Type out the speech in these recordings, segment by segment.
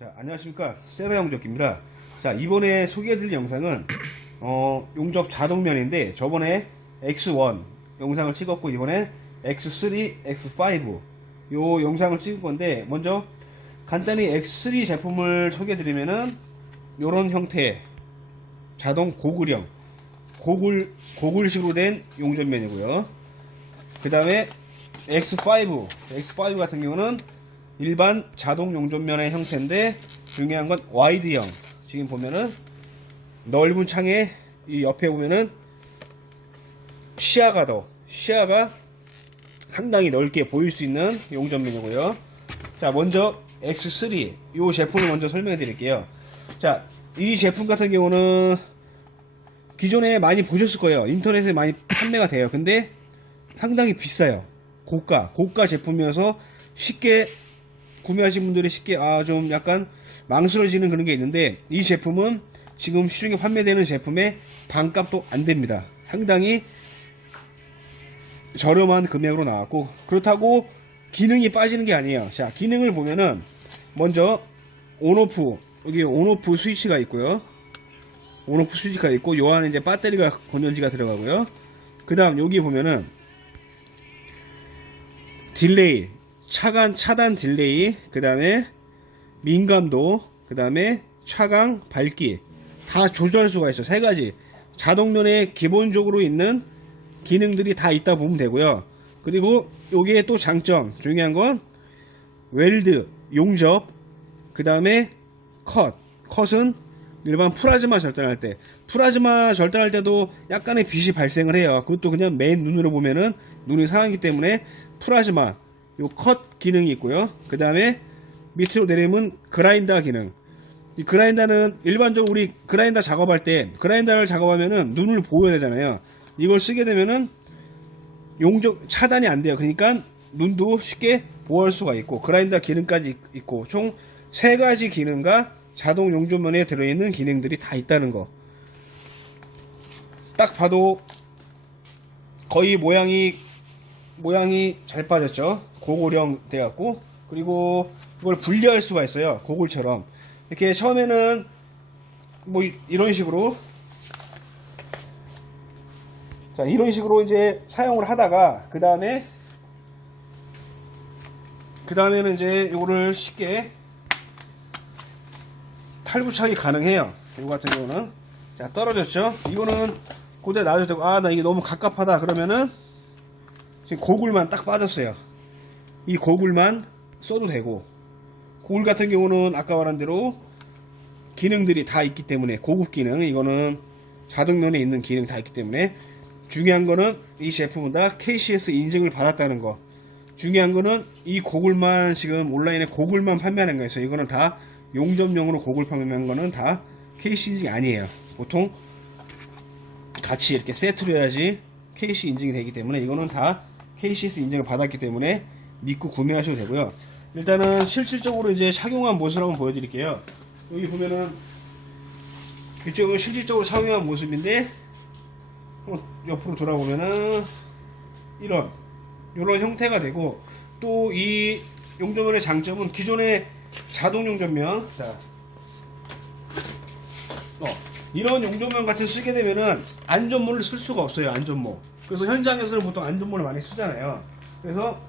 자, 안녕하십니까. 세다 용접기입니다. 자, 이번에 소개해드릴 영상은, 어, 용접 자동면인데, 저번에 X1 영상을 찍었고, 이번에 X3, X5 요 영상을 찍은 건데, 먼저 간단히 X3 제품을 소개해드리면은, 요런 형태의 자동 고글형, 고글, 고글식으로 된 용접면이고요. 그 다음에 X5, X5 같은 경우는 일반 자동 용접면의 형태인데 중요한 건 와이드형. 지금 보면은 넓은 창에 이 옆에 보면은 시야가 더 시야가 상당히 넓게 보일 수 있는 용접면이고요. 자, 먼저 X3 이 제품을 먼저 설명해 드릴게요. 자, 이 제품 같은 경우는 기존에 많이 보셨을 거예요. 인터넷에 많이 판매가 돼요. 근데 상당히 비싸요. 고가, 고가 제품이어서 쉽게 구매하신 분들이 쉽게 아 좀 약간 망설여지는 그런 게 있는데 이 제품은 지금 시중에 판매되는 제품의 반값도 안 됩니다. 상당히 저렴한 금액으로 나왔고 그렇다고 기능이 빠지는 게 아니에요. 자 기능을 보면은 먼저 온오프 여기 온오프 스위치가 있고요. 온오프 스위치가 있고 요 안에 이제 배터리가 건전지가 들어가고요. 그 다음 여기 보면은 딜레이 차간 차단 딜레이 그 다음에 민감도 그 다음에 차강 밝기 다 조절할 수가 있어. 세 가지. 자동면에 기본적으로 있는 기능들이 다 있다 보면 되고요. 그리고 여기에 또 장점. 중요한 건 웰드 용접 그 다음에 컷. 컷은 일반 플라즈마 절단할 때. 플라즈마 절단할 때도 약간의 빛이 발생을 해요. 그것도 그냥 맨 눈으로 보면은 눈이 상하기 때문에 플라즈마 요 컷 기능이 있고요. 그 다음에 밑으로 내리면 그라인더 기능. 이 그라인더는 일반적으로 우리 그라인더 작업할 때 그라인더를 작업하면은 눈을 보여야 되잖아요. 이걸 쓰게 되면은 용접 차단이 안 돼요. 그러니까 눈도 쉽게 보호할 수가 있고 그라인더 기능까지 있- 있고 총 세 가지 기능과 자동 용접면에 들어있는 기능들이 다 있다는 거. 딱 봐도 거의 모양이 모양이 잘 빠졌죠. 고골형 돼갖고 그리고 이걸 분리할 수가 있어요. 고글처럼 이렇게 처음에는 뭐 이- 이런 식으로 자 이런 식으로 이제 사용을 하다가 그 다음에 그 다음에는 이제 이거를 쉽게 탈부착이 가능해요. 이거 같은 경우는 자 떨어졌죠. 이거는 고대 놔도 되고 아 나 이게 너무 갑갑하다 그러면은 지금 고글만 딱 빠졌어요. 이 고글만 써도 되고 고글 같은 경우는 아까 말한 대로 기능들이 다 있기 때문에 고급 기능 이거는 자동면에 있는 기능 다 있기 때문에 중요한 거는 이 제품은 다 KCS 인증을 받았다는 거 중요한 거는 이 고글만 지금 온라인에 고글만 판매하는 거였어요 이거는 다 용접용으로 고글 판매하는 거는 다 KC 인증이 아니에요 보통 같이 이렇게 세트로 해야지 KC 인증이 되기 때문에 이거는 다 KCS 인증을 받았기 때문에 믿고 구매하셔도 되고요. 일단은 실질적으로 이제 착용한 모습을 한번 보여드릴게요. 여기 보면은 이쪽은 실질적으로 착용한 모습인데 한번 옆으로 돌아보면은 이런 이런 형태가 되고 또 이 용접면의 장점은 기존의 자동 용접면 자 어, 이런 용접면 같은 거 쓰게 되면은 안전모를 쓸 수가 없어요 안전모. 그래서 현장에서는 보통 안전모를 많이 쓰잖아요. 그래서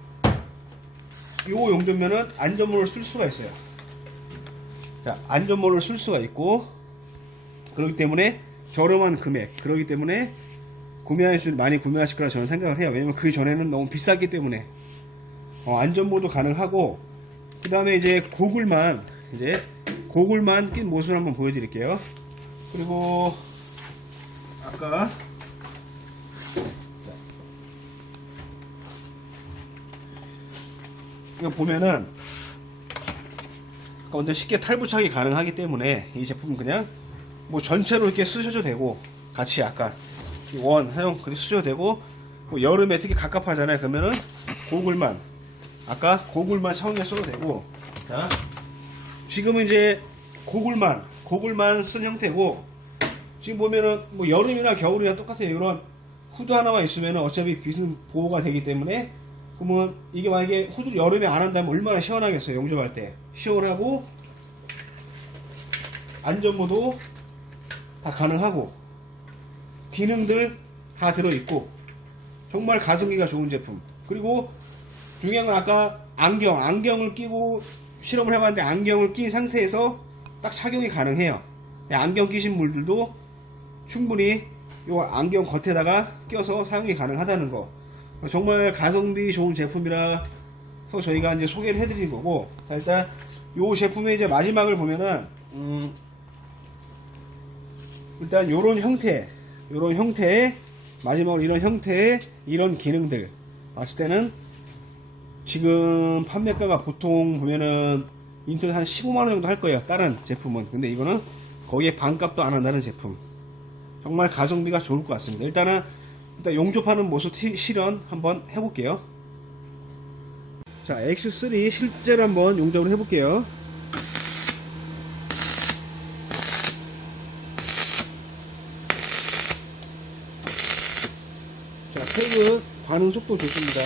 요 용접면은 안전모를 쓸 수가 있어요. 자 안전모를 쓸 수가 있고 그렇기 때문에 저렴한 금액 그렇기 때문에 구매하실 많이 구매하실 거라 저는 생각을 해요. 왜냐면 그 전에는 너무 비쌌기 때문에. 어, 안전모도 가능하고 그 다음에 이제 고글만 이제 고글만 낀 모습을 한번 보여드릴게요 그리고 아까 이거 보면은 먼저 쉽게 탈부착이 가능하기 때문에 이 제품은 그냥 뭐 전체로 이렇게 쓰셔도 되고 같이 아까 이원 사용 그렇게 쓰셔도 되고 뭐 여름에 특히 갑갑하잖아요. 그러면은 고글만 아까 고글만 사용해 써도 되고 자 지금은 이제 고글만 고글만 쓴 형태고 지금 보면은 뭐 여름이나 겨울이나 똑같아요. 이런 후드 하나만 있으면 어차피 빛은 보호가 되기 때문에 그러면 이게 만약에 후드 여름에 안 한다면 얼마나 시원하겠어요. 용접할 때. 시원하고 안전모도 다 가능하고 기능들 다 들어있고 정말 가성비가 좋은 제품. 그리고 중요한 건 아까 안경. 안경을 끼고 실험을 해봤는데 안경을 낀 상태에서 딱 착용이 가능해요. 안경 끼신 분들도 충분히 이 안경 겉에다가 껴서 사용이 가능하다는 거. 정말 가성비 좋은 제품이라서 저희가 이제 소개를 해드린 거고 자, 일단 이 제품의 이제 마지막을 보면은 음, 일단 요런 형태 요런 형태의 마지막으로 이런 형태의 이런 기능들. 봤을 때는 지금 판매가가 보통 보면은 인터넷 한 15만원 정도 할 거예요 다른 제품은. 근데 이거는 거기에 반값도 안 한다는 제품. 정말 가성비가 좋을 것 같습니다. 일단은 일단 용접하는 모습 티- 실현 한번 해볼게요. 자 X3 실제로 한번 용접을 해볼게요. 자, 태그 반응 속도 좋습니다.